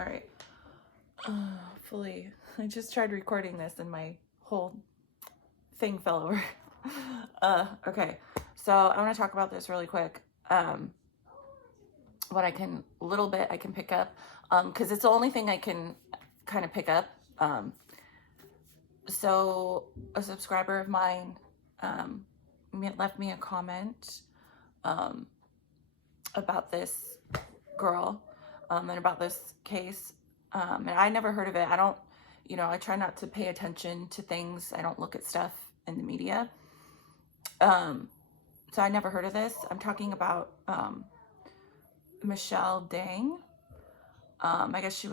All right. Hopefully, I just tried recording this and my whole thing fell over. Okay. So I want to talk about this really quick. What I can, little bit I can pick up, because it's the only thing I can kind of pick up. So a subscriber of mine left me a comment about this girl and about this case. And I never heard of it. I don't, I try not to pay attention to things. I don't look at stuff in the media. So I never heard of this. I'm talking about Mitchel Dang. I guess she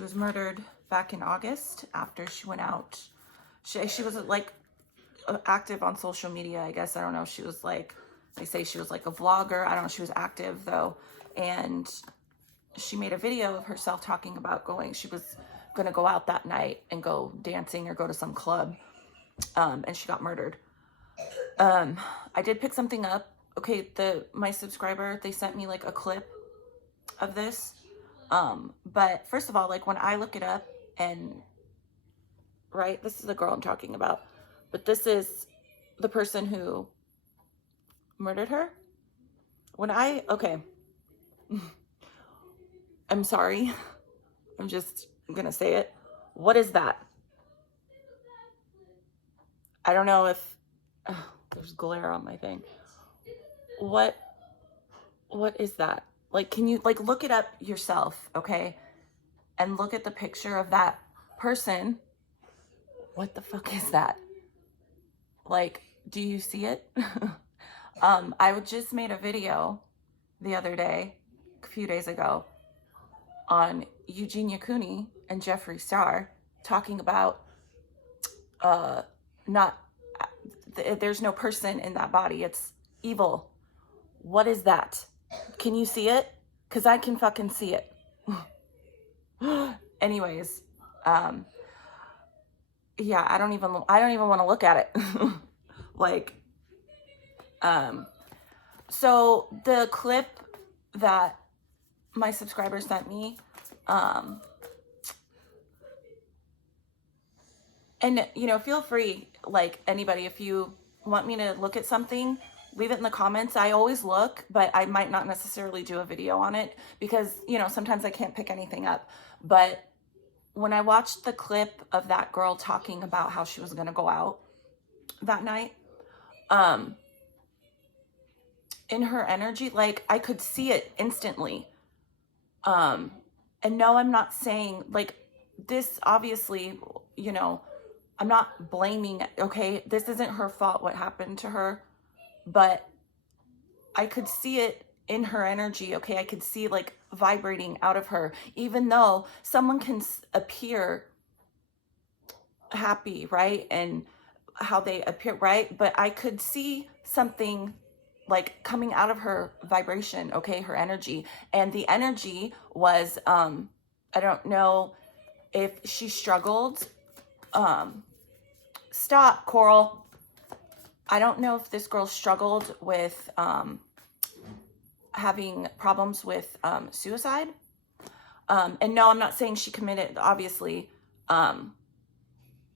was murdered back in August after she went out. She was like active on social media, I guess. I don't know. She was like, they say she was like a vlogger. I don't know. She was active though. And she made a video of herself talking about she was going to go out that night and go dancing or go to some club. And she got murdered. I did pick something up. Okay. My subscriber, they sent me like a clip of this. But first of all, like when I look it up and right, this is the girl I'm talking about, but this is the person who murdered her. Okay. I'm sorry. I'm gonna say it. What is that? I don't know if there's glare on my thing. What is that? Like, can you like look it up yourself, okay? And look at the picture of that person. What the fuck is that? Like, do you see it? I just made a video the other day, a few days ago, on Eugenia Cooney and Jeffree Star talking about there's no person in that body. It's evil. What is that? Can you see it? Because I can fucking see it. Anyways, yeah, I don't even want to look at it. Like, so the clip that my subscriber sent me, and feel free, like anybody, if you want me to look at something, leave it in the comments. I always look, but I might not necessarily do a video on it because, sometimes I can't pick anything up. But when I watched the clip of that girl talking about how she was going to go out that night, in her energy, like I could see it instantly. And no, I'm not saying like this, obviously, I'm not blaming, okay? This isn't her fault what happened to her, but I could see it in her energy, okay? I could see like vibrating out of her, even though someone can appear happy, right? And how they appear, right? But I could see something like coming out of her vibration, okay? Her energy. And the energy was, I don't know if she struggled. Stop, Coral. I don't know if this girl struggled with having problems with suicide. And no, I'm not saying she committed, obviously. No,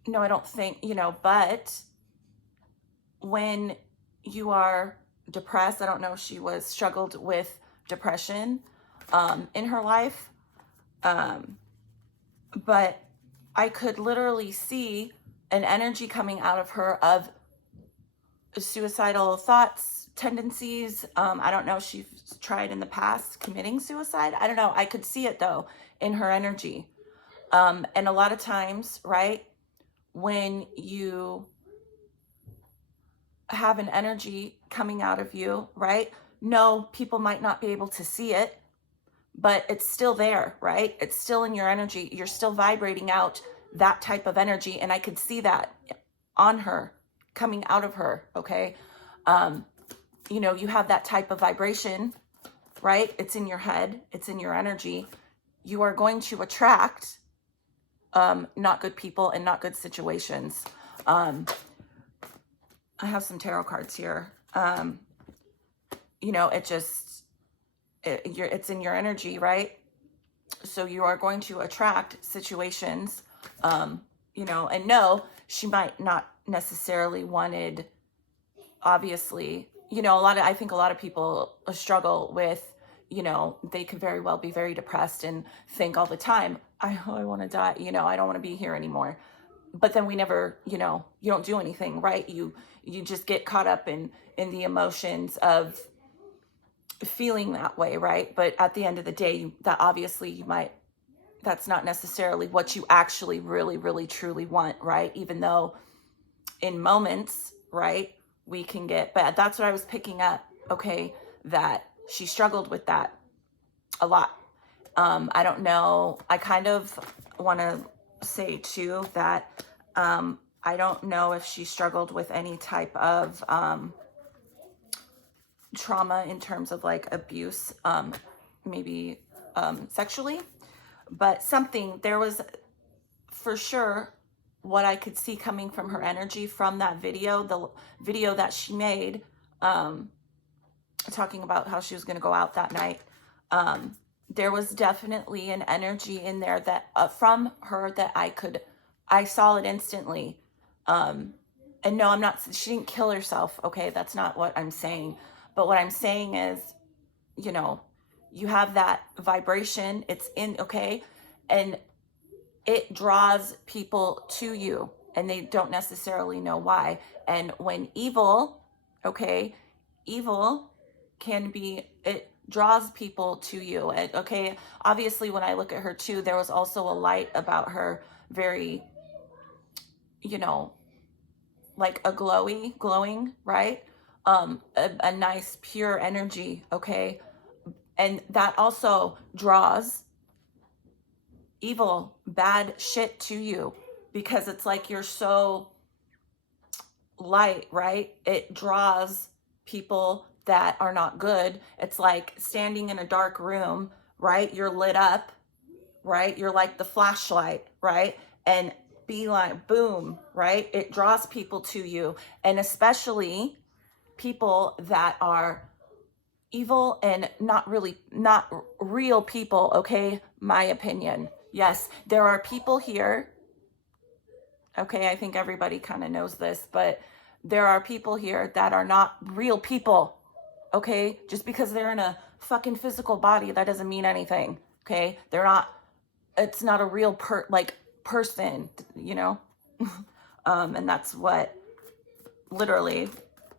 I don't think, but when you are depressed, I don't know if she struggled with depression in her life. But I could literally see an energy coming out of her of suicidal thoughts, tendencies. I don't know if she's tried in the past committing suicide. I don't know. I could see it though in her energy. And a lot of times, right, when you have an energy coming out of you, right? No, people might not be able to see it, but it's still there, right? It's still in your energy. You're still vibrating out that type of energy. And I could see that on her, coming out of her, okay? You have that type of vibration, right? It's in your head. It's in your energy. You are going to attract not good people and not good situations. I have some tarot cards here. It's in your energy, right? So you are going to attract situations, you know, and no, she might not necessarily wanted, obviously, you know, I think a lot of people struggle with, you know, they could very well be very depressed and think all the time, I want to die, you know, I don't want to be here anymore. But then we never, you know, you don't do anything, right? You just get caught up in the emotions of feeling that way, right? But at the end of the day, that obviously that's not necessarily what you actually really, really, truly want, right? Even though in moments, right, we can get, but that's what I was picking up, okay, that she struggled with that a lot. I don't know, I kind of want to say too that I don't know if she struggled with any type of trauma in terms of like abuse, maybe sexually, but there was for sure what I could see coming from her energy from that video, the video that she made, talking about how she was going to go out that night. There was definitely an energy in there that from her that I saw it instantly. And no, she didn't kill herself. Okay. That's not what I'm saying. But what I'm saying is, you know, you have that vibration, it's in, okay. And it draws people to you and they don't necessarily know why. And when evil, okay, evil it draws people to you. Okay, obviously when I look at her too, there was also a light about her, very, you know, like a glowing, right? A nice pure energy, okay? And that also draws evil, bad shit to you because it's like you're so light, right? It draws people that are not good. It's like standing in a dark room, right? You're lit up, right? You're like the flashlight, right? And be like, boom, right? It draws people to you. And especially people that are evil and not real people, okay? My opinion. Yes, there are people here, okay? I think everybody kind of knows this, but there are people here that are not real people, okay? Just because they're in a fucking physical body, that doesn't mean anything, okay? It's not a real person, you know? And that's what literally,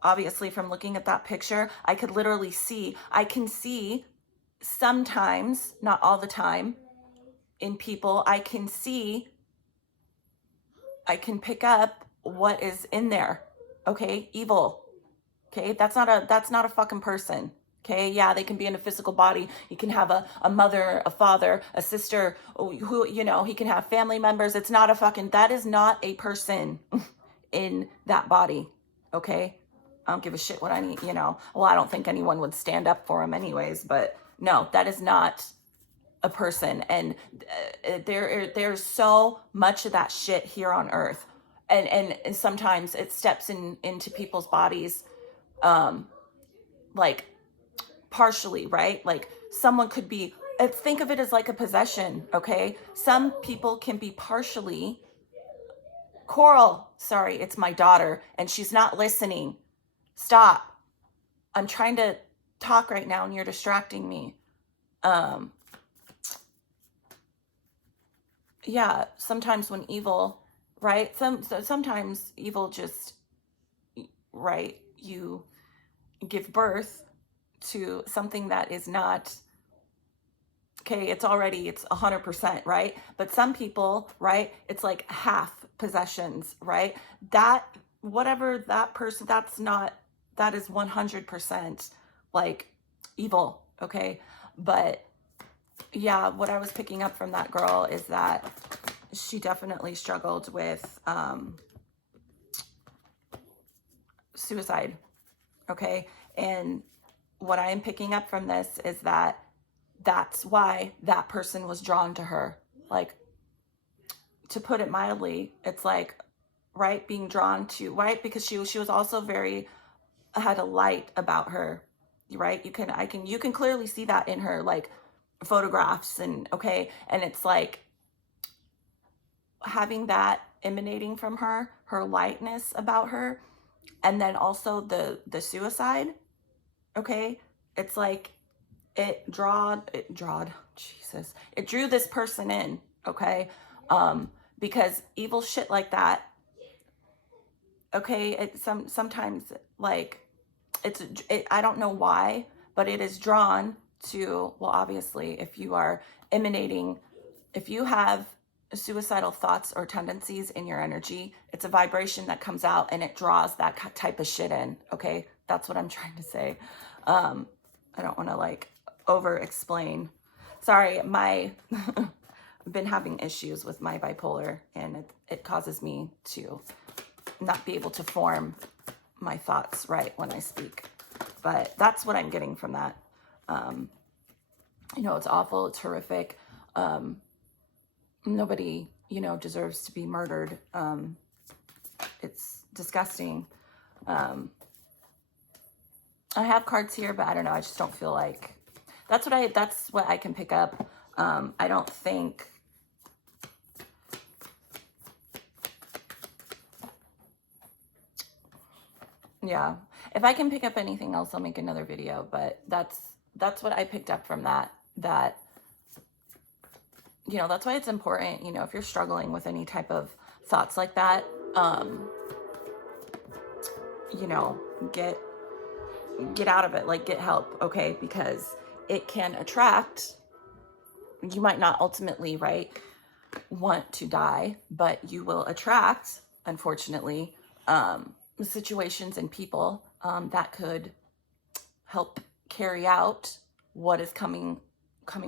obviously from looking at that picture, I can see sometimes, not all the time, in people, I can pick up what is in there, okay? Evil, okay? That's not a fucking person, okay? Yeah, they can be in a physical body. You can have a mother, a father, a sister, who, you know, he can have family members. That is not a person in that body, okay? I don't give a shit what I need, you know. Well, I don't think anyone would stand up for him anyways, but no, that is not a person. And there's so much of that shit here on earth. And sometimes it steps into people's bodies, like partially, right? Like someone could be, think of it as like a possession, okay? Some people can be partially. Coral, sorry, it's my daughter and she's not listening. Stop. I'm trying to talk right now and you're distracting me. Yeah, sometimes when evil, right? Sometimes evil just, right? You give birth to something that is not, okay, it's 100%, right? But some people, right? It's like half possessions, right? Whatever that person, that is 100% like evil, okay? But yeah, what I was picking up from that girl is that she definitely struggled with suicide, okay? And what I am picking up from this is that's why that person was drawn to her. Like, to put it mildly, it's like, right, being drawn to, right? Because she was also had a light about her, right? You can clearly see that in her. Like, photographs and okay. And it's like having that emanating from her lightness about her, and then also the suicide, okay? It's like Jesus, it drew this person in, okay? Because evil shit like that, okay, sometimes like I don't know why, but it is drawn to, well, obviously, if you are emanating, if you have suicidal thoughts or tendencies in your energy, it's a vibration that comes out and it draws that type of shit in, okay? That's what I'm trying to say. I don't want to like over explain. Sorry, I've been having issues with my bipolar, and it causes me to not be able to form my thoughts right when I speak. But that's what I'm getting from that. You know, it's awful. It's horrific. Nobody, you know, deserves to be murdered. It's disgusting. I have cards here, but I don't know. I just don't feel like that's what I can pick up. I don't think, yeah, if I can pick up anything else, I'll make another video, but that's what I picked up from that, you know, that's why it's important, you know, if you're struggling with any type of thoughts like that, you know, get out of it, like get help, okay? Because it can attract, you might not ultimately, right, want to die, but you will attract, unfortunately, situations and people that could help carry out what is coming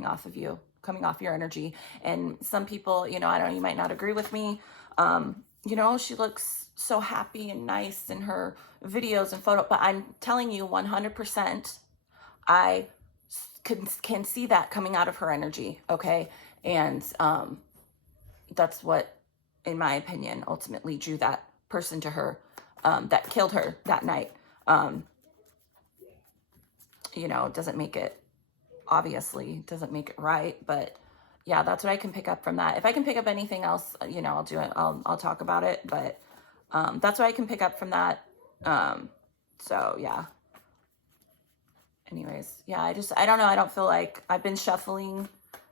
off of you, coming off your energy. And some people, you know, I don't know, you might not agree with me. You know, she looks so happy and nice in her videos and photo, but I'm telling you 100%, I can see that coming out of her energy, okay? And that's what, in my opinion, ultimately drew that person to her, that killed her that night. You know, doesn't make it, obviously, doesn't make it right, but yeah, that's what I can pick up from that. If I can pick up anything else, you know, I'll do it. I'll talk about it, but that's what I can pick up from that. So yeah. Anyways, yeah, I don't know. I don't feel like, I've been shuffling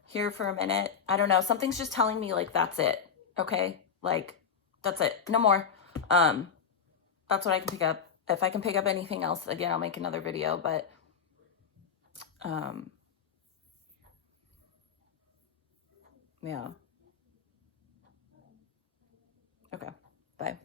here for a minute. I don't know. Something's just telling me like, that's it. Okay. Like, that's it. No more. That's what I can pick up. If I can pick up anything else, again, I'll make another video, but, yeah. Okay. Bye.